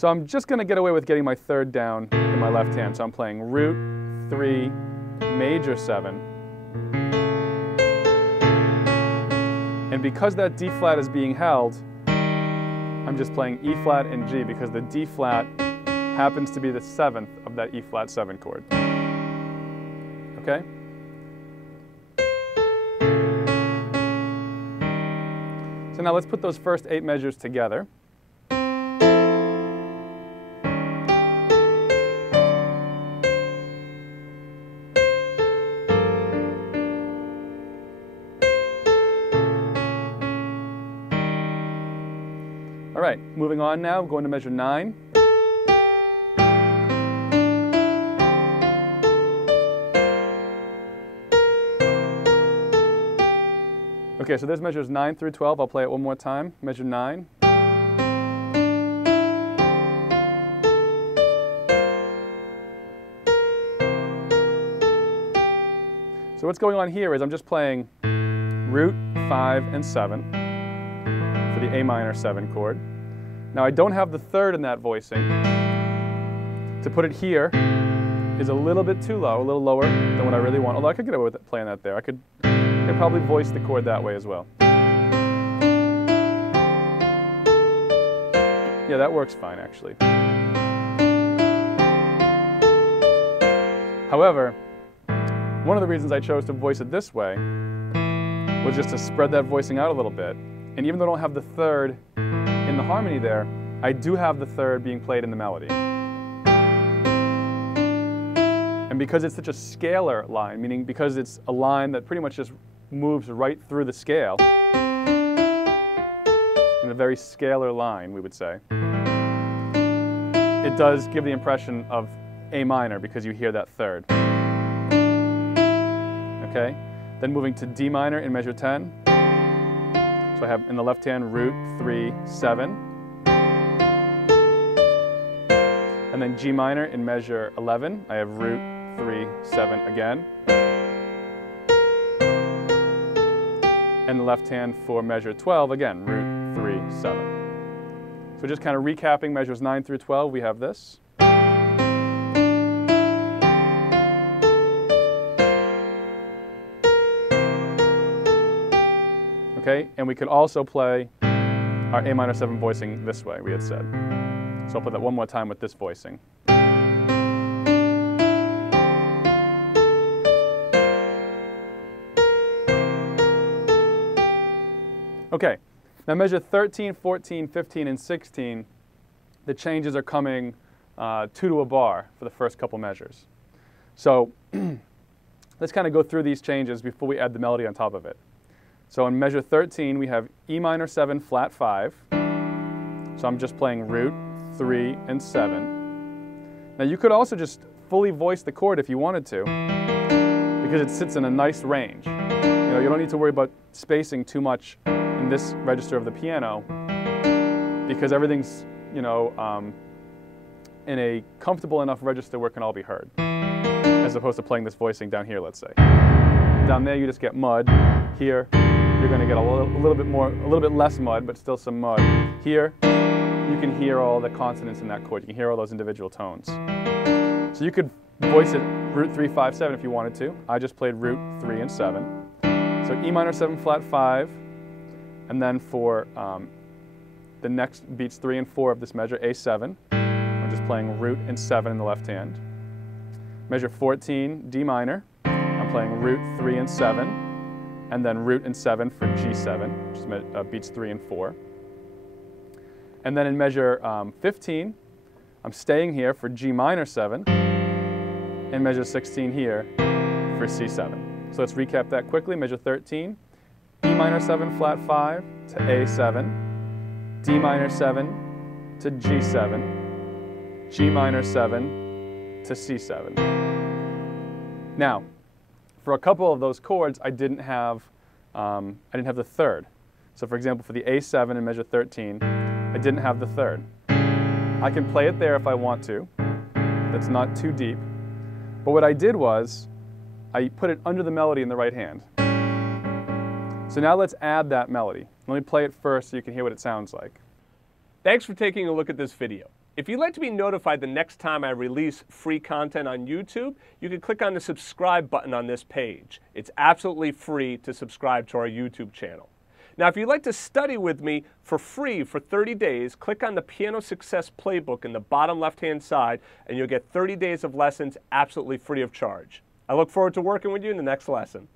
So I'm just going to get away with getting my third down in my left hand. So I'm playing root, 3, major 7. And because that D flat is being held, I'm just playing E flat and G because the D flat happens to be the 7th of that E flat 7 chord. Okay? So now let's put those first 8 measures together. All right, moving on now, going to measure 9. Okay, so there's measures 9 through 12. I'll play it one more time. Measure 9. So what's going on here is I'm just playing root, 5, and 7 for the A minor 7 chord. Now I don't have the third in that voicing. To put it here is a little bit too low, a little lower than what I really want, although I could get away with playing that there. I could probably voice the chord that way as well. Yeah, that works fine actually. However, one of the reasons I chose to voice it this way was just to spread that voicing out a little bit. And even though I don't have the third in the harmony there, I do have the third being played in the melody. And because it's such a scalar line, meaning because it's a line that pretty much just moves right through the scale, in a very scalar line, we would say, it does give the impression of A minor because you hear that third. Okay? Then moving to D minor in measure 10. So I have in the left hand root, 3, 7. And then G minor in measure 11. I have root, 3, 7 again. And the left hand for measure 12, again, root, 3, 7. So just kind of recapping measures 9 through 12, we have this. Okay, and we could also play our A minor 7 voicing this way, we had said. So I'll put that one more time with this voicing. Okay, now measure 13, 14, 15, and 16, the changes are coming 2 to a bar for the first couple measures. So let's kind of go through these changes before we add the melody on top of it. So in measure 13, we have E minor 7, flat 5. So I'm just playing root, 3, and 7. Now you could also just fully voice the chord if you wanted to, because it sits in a nice range. You know, you don't need to worry about spacing too much in this register of the piano, because everything's, you know, in a comfortable enough register where it can all be heard, as opposed to playing this voicing down here, let's say. Down there you just get mud. Here you're going to get a little bit less mud, but still some mud. Here you can hear all the consonants in that chord. You can hear all those individual tones. So you could voice it root, 3, 5, 7 if you wanted to. I just played root, 3, and 7. So E minor 7, flat 5. And then for the next beats 3 and 4 of this measure, A7, I'm just playing root and 7 in the left hand. Measure 14, D minor, I'm playing root, 3, and 7, and then root and 7 for G7, which is beats 3 and 4. And then in measure 15, I'm staying here for G minor 7, and measure 16 here for C7. So let's recap that quickly. Measure 13. E minor 7, flat 5 to A7, D minor 7 to G7, G minor 7 to C7. Now, for a couple of those chords, I didn't have the third. So for example, for the A7 in measure 13, I didn't have the third. I can play it there if I want to. That's not too deep. But what I did was, I put it under the melody in the right hand. So now let's add that melody. Let me play it first so you can hear what it sounds like. Thanks for taking a look at this video. If you'd like to be notified the next time I release free content on YouTube, you can click on the subscribe button on this page. It's absolutely free to subscribe to our YouTube channel. Now, if you'd like to study with me for free for 30 days, click on the Piano Success Playbook in the bottom left-hand side, and you'll get 30 days of lessons absolutely free of charge. I look forward to working with you in the next lesson.